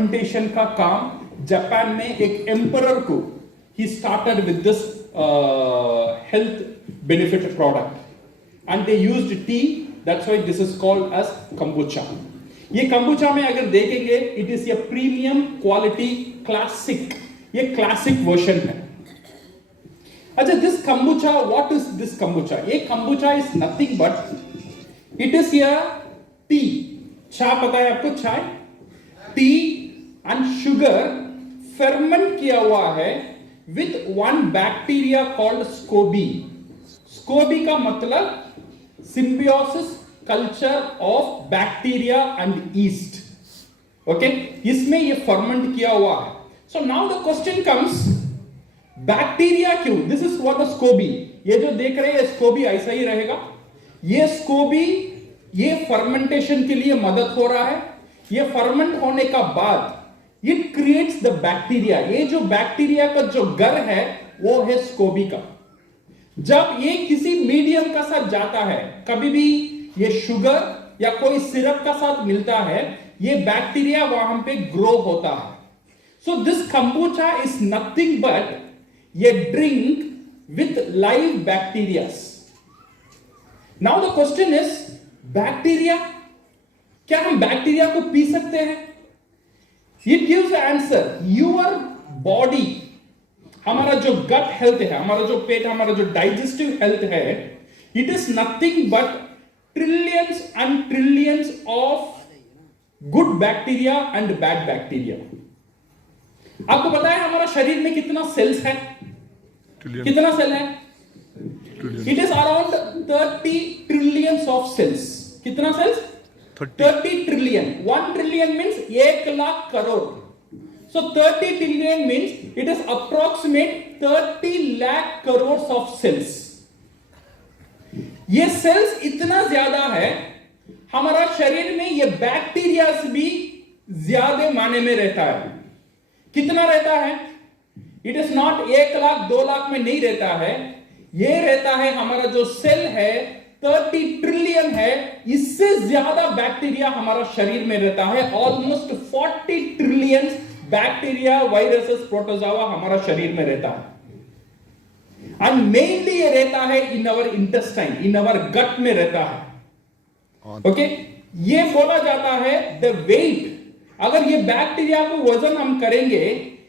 Fermentation का काम Japan में एक एम्परर को ही started with this health benefit product and they used tea, that's why this is called as kombucha. ये कंबुचा में अगर देखेंगे it is a premium quality classic, ये क्लासिक वर्जन है। अच्छा, this kombucha, what is this kombucha? ये kombucha is nothing but it is a tea. चाय पता है आपको? चाय, टी एंड शुगर फर्मेंट किया हुआ है with one bacteria called scoby. Scoby का मतलब symbiosis culture of bacteria and yeast. Okay, इसमें ये फर्मेंट किया हुआ है। So now the question comes, bacteria क्यों? This is what the scoby, ये जो देख रहे हैं स्कोबी ऐसा ही रहेगा। ये स्कोबी ये फर्मेंटेशन के लिए मदद हो रहा है। ये फर्मेंट होने का बाद इट क्रिएट्स द बैक्टीरिया। ये जो बैक्टीरिया का जो घर है वो है स्कोबी का। जब ये किसी मीडियम का साथ जाता है, कभी भी ये शुगर या कोई सिरप का साथ मिलता है, ये बैक्टीरिया वहां पे ग्रो होता है। So this kombucha is nothing but ये drink with live bacterias. Now the question is, bacteria, क्या हम बैक्टीरिया को पी सकते हैं? It gives the answer, your body, हमारा जो गट हेल्थ है, हमारा जो पेट, हमारा जो डाइजेस्टिव हेल्थ है, it is nothing but trillions and trillions of good bacteria and bad bacteria. आपको पता है हमारा शरीर में कितना सेल्स है? कितना सेल है? It is around 30 trillions of cells. कितना cells? 30 trillion. 1 trillion means 1 lakh crore. So 30 trillion means it is approximate 30 lakh crores of cells. ये सेल्स इतना ज्यादा है, हमारा शरीर में ये बैक्टीरिया भी ज्यादा माने में रहता है। कितना रहता है? It is not 1 lakh 2 lakh में नहीं रहता है, ये रहता है, हमारा जो सेल है 30 ट्रिलियन है, इससे ज्यादा बैक्टीरिया हमारा शरीर में रहता है। Almost 40 trillion bacteria, viruses, protozoa हमारा शरीर में रहता है। एंड मेनली ये रहता है इन अवर इंटेस्टाइन, इन अवर गट में रहता है। ओके, ये बोला जाता है द वेट, अगर ये बैक्टीरिया को वजन हम करेंगे,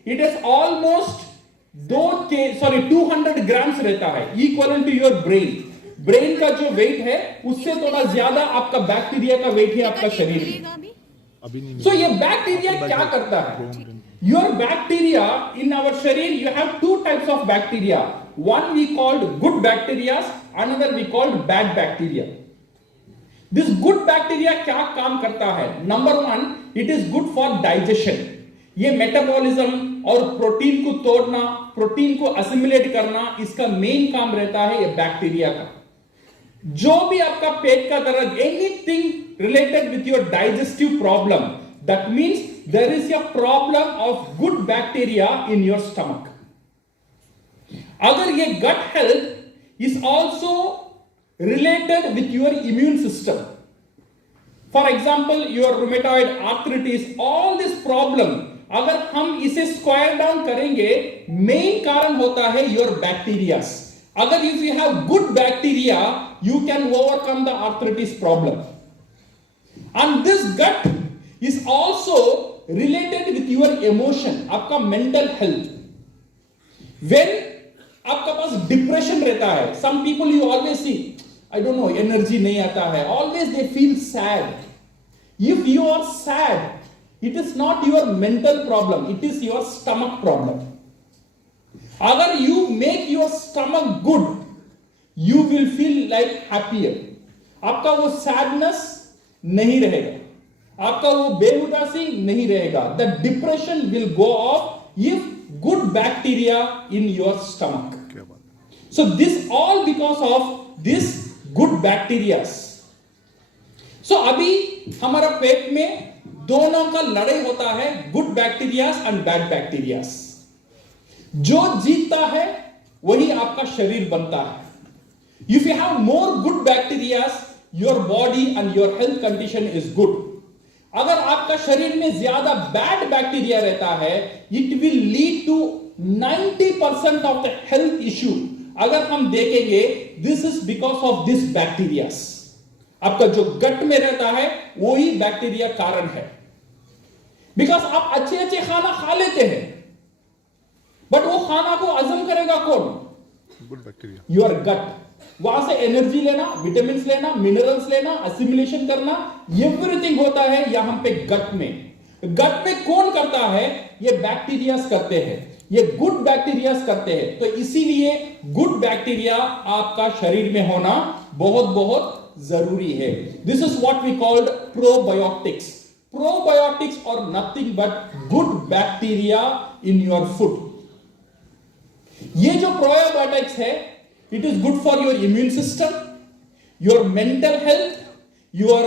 इट इज ऑलमोस्ट 200 ग्राम्स रहता है, equal to your brain. Brain का जो वेट है उससे थोड़ा ज्यादा आपका बैक्टीरिया का वेट है आपका शरीर में। सो ये बैक्टीरिया क्या करता है? योर बैक्टीरिया इन आवर शरीर, you have 2 types of bacteria, one we called good bacteria, another we called bad bacteria. This good bacteria क्या काम करता है? Number 1, it is good for digestion. ये मेटाबॉलिज्म और प्रोटीन को तोड़ना, प्रोटीन को असिमिलेट करना, इसका मेन काम रहता है ये बैक्टीरिया का। जो भी आपका पेट का दर्द, anything related with your digestive problem, that means there is a problem of good bacteria in your stomach. अगर ये gut health is also related with your immune system, for example your rheumatoid arthritis, all this problem, अगर हम इसे square down करेंगे, main कारण होता है your bacterias. अगर if you have good bacteria, you can overcome the arthritis problem. And this gut is also related with your emotion, आपका mental health. When आपका पास डिप्रेशन रहता है, some people you always see, I don't know, energy नहीं आता है, always they feel sad. If you are sad, it is not your mental problem, it is your stomach problem. अगर you make your stomach good, you will feel like happier. आपका वो sadness नहीं रहेगा, आपका वो बेहुदासी नहीं रहेगा। The depression will go off if good bacteria in your stomach. So this all because of this good bacteria. So अभी हमारा पेट में दोनों का लड़ाई होता है, good bacterias and bad bacterias. जो जीतता है वही आपका शरीर बनता है। If you have more good bacteria, your body and your health condition is good. अगर आपका शरीर में ज्यादा बैड बैक्टीरिया रहता है, it will lead to 90% of the health issue. अगर हम देखेंगे, this is because of this bacterias. आपका जो गट में रहता है वही बैक्टीरिया कारण है। बिकॉज आप अच्छे अच्छे खाना खा लेते हैं, बट वो खाना को हजम करेगा कौन? Good bacteria, your gut. वहां से एनर्जी लेना, विटामिन लेना, मिनरल्स लेना, असिमिलेशन करना, एवरीथिंग होता है यहां पे गट में। गट में कौन करता है? ये बैक्टीरियाज करते हैं, ये गुड बैक्टीरियाज करते हैं। तो इसीलिए गुड बैक्टीरिया आपका शरीर में होना बहुत बहुत जरूरी है। This is what we called probiotics. Probiotics are nothing but good bacteria in your food. ये जो प्रोबायोटिक्स है, it is good for your immune system, your mental health, your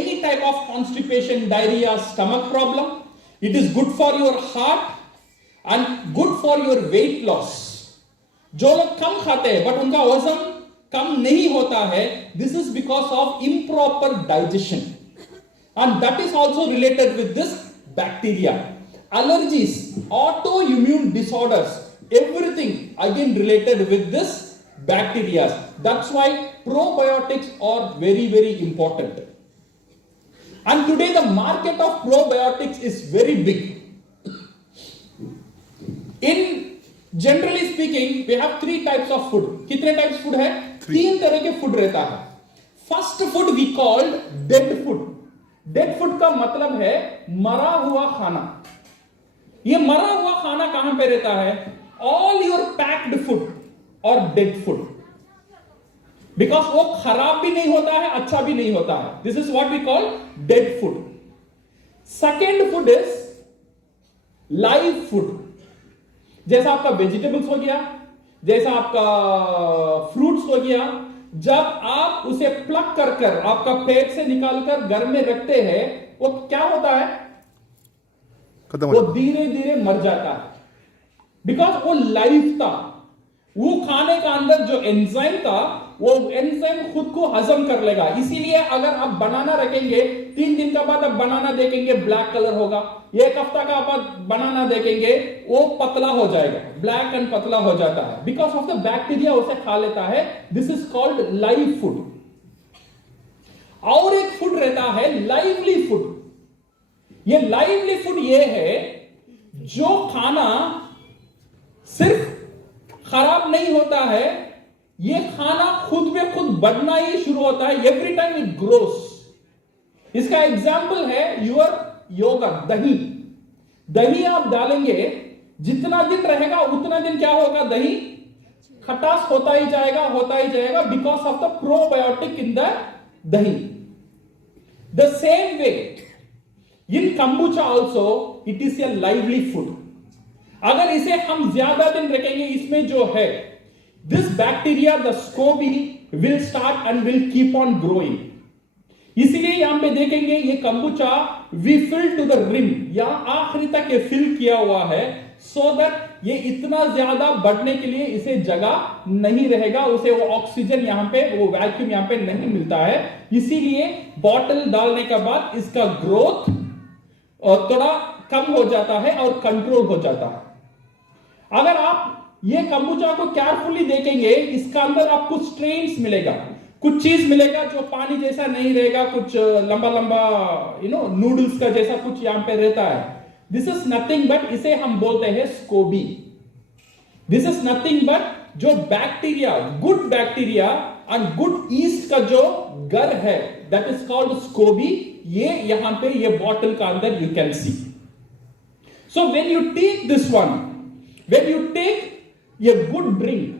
any type of constipation, diarrhea, stomach problem. It is good for your heart and good for your weight loss. जो लोग कम खाते हैं but उनका वजन कम नहीं होता है, this is because of improper digestion. And that is also related with this bacteria. Allergies, autoimmune disorders, everything again related with this bacteria. That's why probiotics are very, very important. And today the market of probiotics is very big. In generally speaking, we have 3 types of food. कितने types food है? 3 तरह के food रहता है. First food we called dead food. Dead food का मतलब है मरा हुआ खाना। ये मरा हुआ खाना कहां पे रहता है? ऑल योर पैक्ड फूड और डेड फूड। बिकॉज वो खराब भी नहीं होता है, अच्छा भी नहीं होता है। This is what we call dead food. Second food is live food. जैसा आपका वेजिटेबल्स हो गया, जैसा आपका फ्रूट्स हो गया, जब आप उसे प्लग कर कर आपका पेट से निकालकर घर में रखते हैं, वो क्या होता है? वो धीरे धीरे मर जाता है। बिकॉज वो लाइफ था, वो खाने का अंदर जो एंजाइम था, वो एंजाइम खुद को हजम कर लेगा। इसीलिए अगर आप बनाना रखेंगे, 3 दिन का बाद आप बनाना देखेंगे, ब्लैक कलर होगा। 1 हफ्ता का बाद बनाना देखेंगे, वो पतला हो जाएगा, ब्लैक एंड पतला हो जाता है। बिकॉज ऑफ द बैक्टीरिया उसे खा लेता है। This is called live food. और एक फूड रहता है लाइवली फूड। ये लाइवली फूड ये है जो खाना सिर्फ खराब नहीं होता है, ये खाना खुद में खुद बढ़ना ही शुरू होता है। Every time it grows. इसका एग्जाम्पल है योर योगर्ट, दही। दही आप डालेंगे, जितना दिन रहेगा उतना दिन क्या होगा? दही खटास होता ही जाएगा, होता ही जाएगा, because of the probiotic in the dahi. The same way in kombucha also it is a lively food. अगर इसे हम ज्यादा दिन रखेंगे, इसमें जो है this bacteria, the SCOBY, will start and will keep on growing. इसलिए यहां पे देखेंगे ये kombucha we fill to the rim, यहां आखिरी तक ये फिल किया हुआ है, so that ये इतना ज्यादा बढ़ने के लिए इसे जगह नहीं रहेगा, उसे वो ऑक्सीजन यहां पे, वो वैक्यूम यहां पे नहीं मिलता है। इसीलिए बॉटल डालने के बाद इसका ग्रोथ थोड़ा कम हो जाता है और कंट्रोल हो जाता है। अगर आप ये कंबूचा को केयरफुली देखेंगे, इसका अंदर आपको स्ट्रेन्स मिलेगा, कुछ चीज मिलेगा जो पानी जैसा नहीं रहेगा, कुछ लंबा लंबा नूडल्स का जैसा कुछ यहां पे रहता है। दिस इज नथिंग बट, इसे हम बोलते हैं scoby. This is nothing but जो bacteria, good bacteria and good yeast का जो घर है, दैट इज कॉल्ड स्कोबी। ये यहां पे ये बॉटल का अंदर you can see. So when you take this one, when you take a good drink,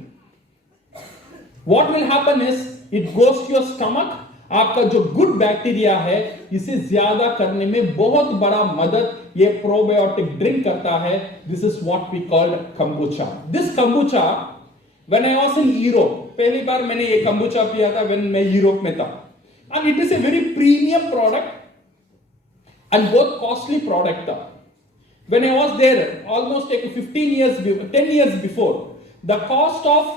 what will happen is it goes to your stomach. आपका जो गुड बैक्टीरिया है इसे ज्यादा करने में बहुत बड़ा मदद ये प्रोबायोटिक ड्रिंक करता है। This is what we called kombucha. This kombucha when I was in Europe, पहली बार मैंने ये कंबूचा पिया था व्हेन मैं यूरोप में था, and it is a very premium product and बहुत कॉस्टली प्रोडक्ट था। When I was there almost like 10 years before, the cost of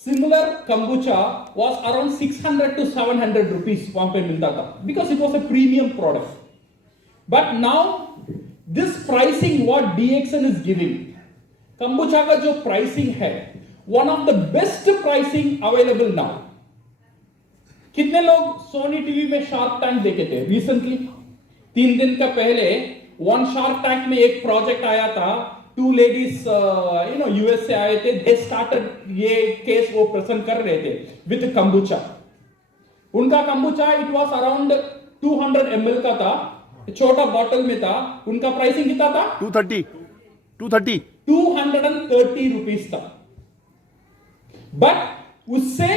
similar kombucha was around 600 to 700 rupees वहां पे मिलता था, because it was a premium product. But now this pricing what DXN is giving, kombucha का जो pricing है, one of the best pricing available now. कितने लोग Sony TV में शार्क टैंक देखे थे रिसेंटली? 3 दिन का पहले वन शार्क टैंक में एक प्रोजेक्ट आया था, 2 लेडीज यूएस से आए थे, दे स्टार्टेड ये केस वो प्रेजेंट कर रहे थे विद कंबुचा. उनका कंबुचा इट वाज अराउंड 200 ml का था, छोटा बॉटल में था. उनका प्राइसिंग कितना था? 230 रुपीस था. बट उससे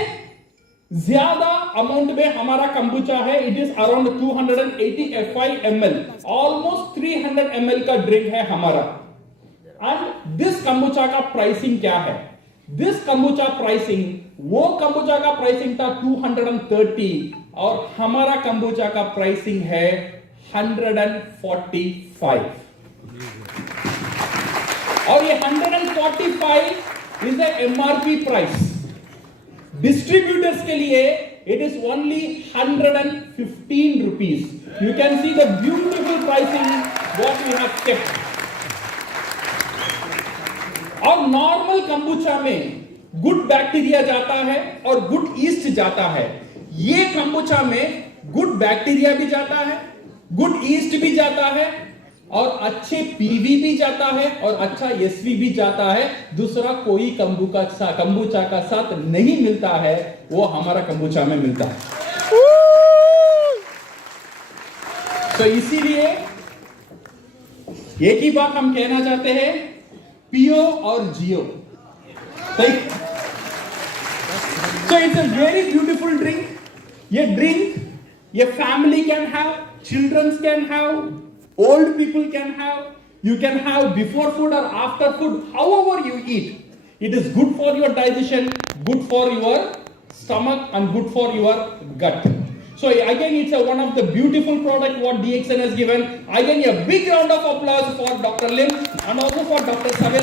ज्यादा अमाउंट में हमारा कंबुचा है. It is around 285 ml, almost 300 ml का ड्रिंक है हमारा. एंड दिस कंबुचा का प्राइसिंग क्या है? दिस कंबुचा प्राइसिंग, वो कंबुचा का प्राइसिंग था 230 और हमारा कंबुचा का प्राइसिंग है 145. और ये 145 is the MRP price. Distributors के लिए it is only 115 rupees. You can see the beautiful pricing what we have kept. और नॉर्मल कंबुचा में गुड बैक्टीरिया जाता है और गुड ईस्ट जाता है. ये कंबुचा में गुड बैक्टीरिया भी जाता है, गुड ईस्ट भी जाता है और अच्छे पीवी भी जाता है और अच्छा एसवी भी जाता है. दूसरा कोई कंबुचा का साथ नहीं मिलता है, वो हमारा कंबुचा में मिलता है. तो इसीलिए एक ही बात हम कहना चाहते हैं, पियो और जियो. So it's a very beautiful drink. ये drink ये family can have, children can have, old people can have. You can have before food or after food, however you eat. It is good for your digestion, good for your stomach and good for your gut. So again, it's one of the beautiful product what DXN has given. Again, a big round of applause for Dr. Lim and also for Dr. Savera.